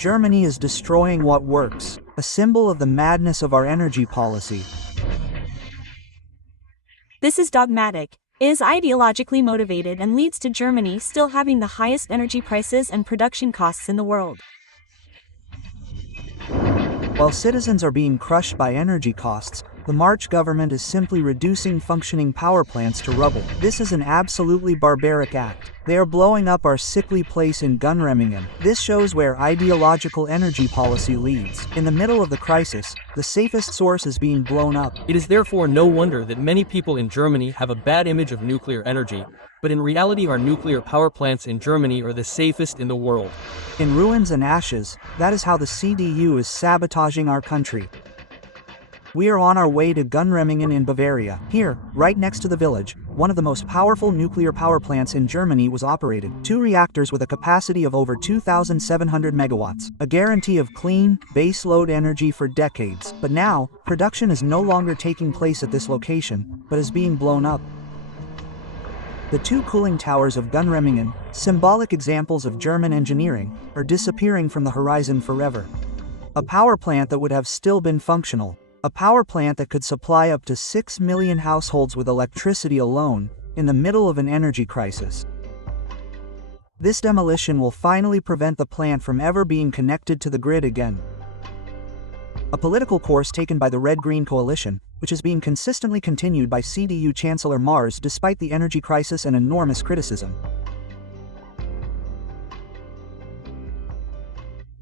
Germany is destroying what works, a symbol of the madness of our energy policy. This is dogmatic, is ideologically motivated and leads to Germany still having the highest energy prices and production costs in the world. While citizens are being crushed by energy costs, the March government is simply reducing functioning power plants to rubble. This is an absolutely barbaric act. They are blowing up our sickly place in Gunremmingen. This shows where ideological energy policy leads. In the middle of the crisis, the safest source is being blown up. It is therefore no wonder that many people in Germany have a bad image of nuclear energy, but in reality our nuclear power plants in Germany are the safest in the world. In ruins and ashes, that is how the CDU is sabotaging our country. We are on our way to Gunremmingen in Bavaria. Here, right next to the village, one of the most powerful nuclear power plants in Germany was operated. 2 reactors with a capacity of over 2,700 megawatts. A guarantee of clean, baseload energy for decades. But now, production is no longer taking place at this location, but is being blown up. The 2 cooling towers of Gunremmingen, symbolic examples of German engineering, are disappearing from the horizon forever. A power plant that would have still been functional. A power plant that could supply up to 6 million households with electricity alone, in the middle of an energy crisis. This demolition will finally prevent the plant from ever being connected to the grid again. A political course taken by the Red-Green coalition, which is being consistently continued by CDU Chancellor Mars despite the energy crisis and enormous criticism.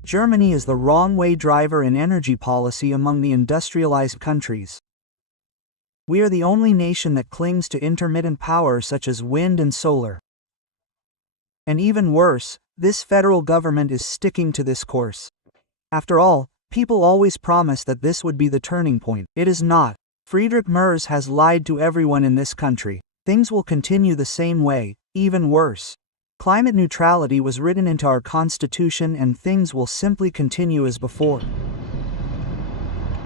Germany is the wrong-way driver in energy policy among the industrialized countries. We are the only nation that clings to intermittent power such as wind and solar. And even worse, this federal government is sticking to this course. After all, people always promised that this would be the turning point. It is not. Friedrich Merz has lied to everyone in this country. Things will continue the same way, even worse. Climate neutrality was written into our constitution and things will simply continue as before.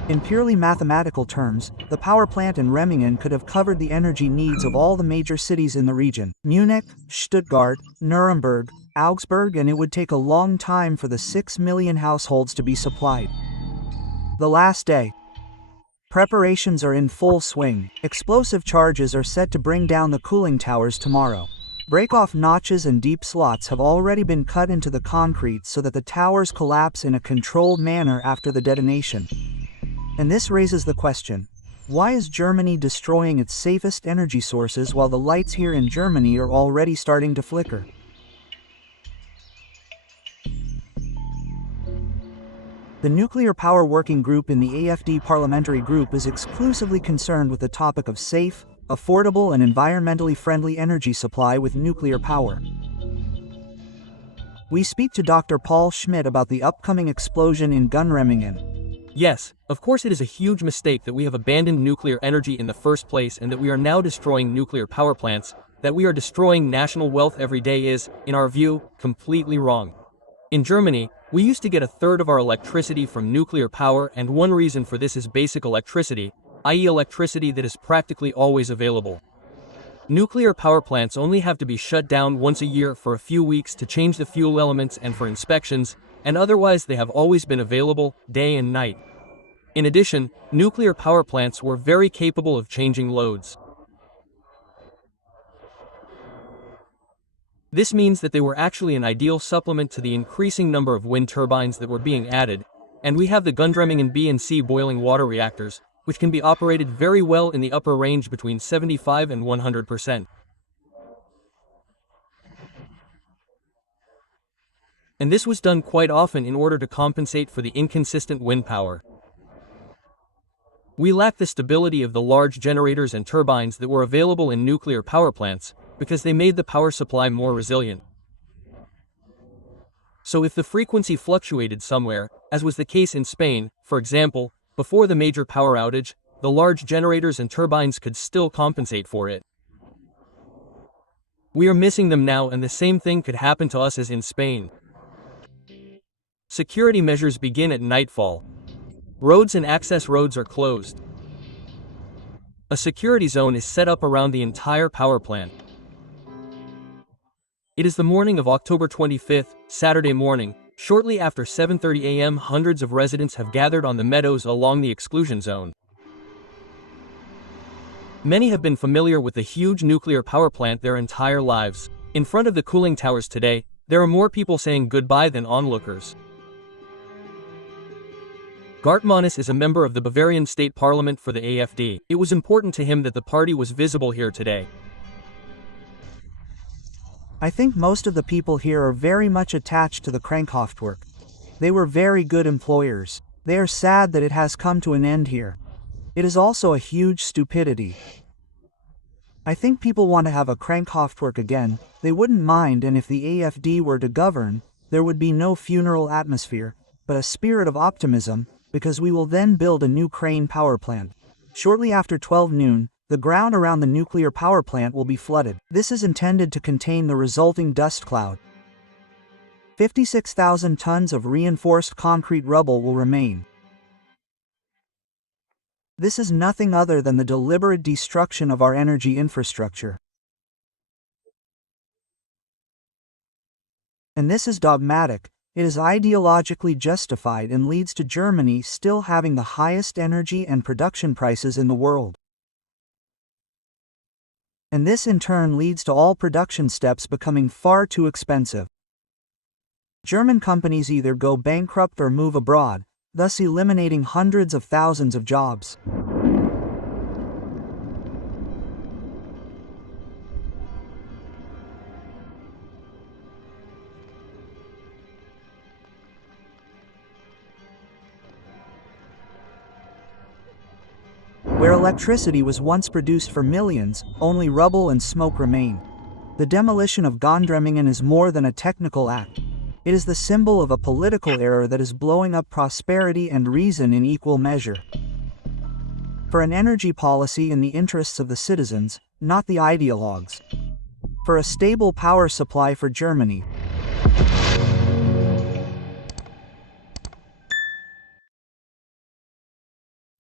In purely mathematical terms, the power plant in Remmingen could have covered the energy needs of all the major cities in the region. Munich, Stuttgart, Nuremberg, Augsburg, and it would take a long time for the 6 million households to be supplied. The last day. Preparations are in full swing. Explosive charges are set to bring down the cooling towers tomorrow. Break-off notches and deep slots have already been cut into the concrete so that the towers collapse in a controlled manner after the detonation. And this raises the question, why is Germany destroying its safest energy sources while the lights here in Germany are already starting to flicker? The Nuclear Power Working Group in the AfD parliamentary group is exclusively concerned with the topic of safe, affordable and environmentally friendly energy supply with nuclear power. We speak to Dr. Paul Schmidt about the upcoming explosion in Gunremmingen. Yes, of course it is a huge mistake that we have abandoned nuclear energy in the first place and that we are now destroying nuclear power plants. That we are destroying national wealth every day is, in our view, completely wrong. In Germany, we used to get a third of our electricity from nuclear power, and one reason for this is basic electricity, i.e. electricity that is practically always available. Nuclear power plants only have to be shut down once a year for a few weeks to change the fuel elements and for inspections, and otherwise they have always been available, day and night. In addition, nuclear power plants were very capable of changing loads. This means that they were actually an ideal supplement to the increasing number of wind turbines that were being added, and we have the Gunremmingen B and C boiling water reactors, which can be operated very well in the upper range between 75 and 100%. And this was done quite often in order to compensate for the inconsistent wind power. We lack the stability of the large generators and turbines that were available in nuclear power plants, because they made the power supply more resilient. So if the frequency fluctuated somewhere, as was the case in Spain, for example, before the major power outage, the large generators and turbines could still compensate for it. We are missing them now, and the same thing could happen to us as in Spain. Security measures begin at nightfall. Roads and access roads are closed. A security zone is set up around the entire power plant. It is the morning of October 25th, Saturday morning, Shortly after 7:30 a.m., hundreds of residents have gathered on the meadows along the exclusion zone. Many have been familiar with the huge nuclear power plant their entire lives. In front of the cooling towers today, there are more people saying goodbye than onlookers. Gart Manis is a member of the Bavarian State Parliament for the AfD. It was important to him that the party was visible here today. I think most of the people here are very much attached to the Krankhaftwerk. They were very good employers. They are sad that it has come to an end here. It is also a huge stupidity. I think people want to have a Krankhaftwerk again. They wouldn't mind, and if the AfD were to govern, there would be no funeral atmosphere, but a spirit of optimism, because we will then build a new crane power plant. Shortly after 12 noon, the ground around the nuclear power plant will be flooded. This is intended to contain the resulting dust cloud. 56,000 tons of reinforced concrete rubble will remain. This is nothing other than the deliberate destruction of our energy infrastructure. And this is dogmatic. It is ideologically justified and leads to Germany still having the highest energy and production prices in the world. And this in turn leads to all production steps becoming far too expensive. German companies either go bankrupt or move abroad, thus eliminating hundreds of thousands of jobs. Where electricity was once produced for millions, only rubble and smoke remain. The demolition of Gondremmingen is more than a technical act. It is the symbol of a political error that is blowing up prosperity and reason in equal measure. For an energy policy in the interests of the citizens, not the ideologues. For a stable power supply for Germany,